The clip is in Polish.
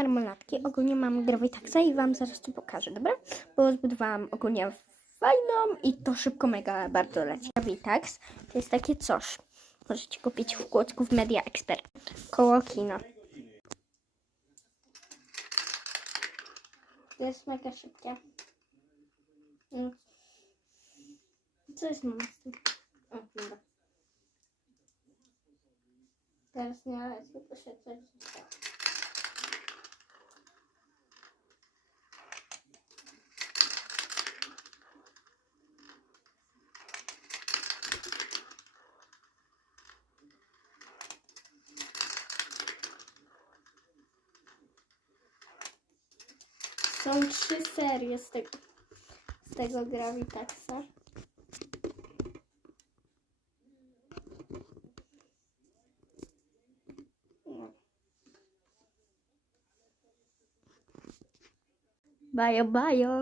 marmolatki. Ogólnie mam Gravitaxa i wam zaraz to pokażę, dobra? Bo zbudowałam ogólnie fajną i to szybko mega bardzo leci. Gravitax to jest takie coś. Możecie kupić w Kłodzku w Media Expert. Koło kina. To jest mega szybkie. Co jest mama z tym? O, dobra. Teraz nie, ale tylko się coś zostało. Są 3 serie z tego Gravitaxa. No. Bajo, bajo.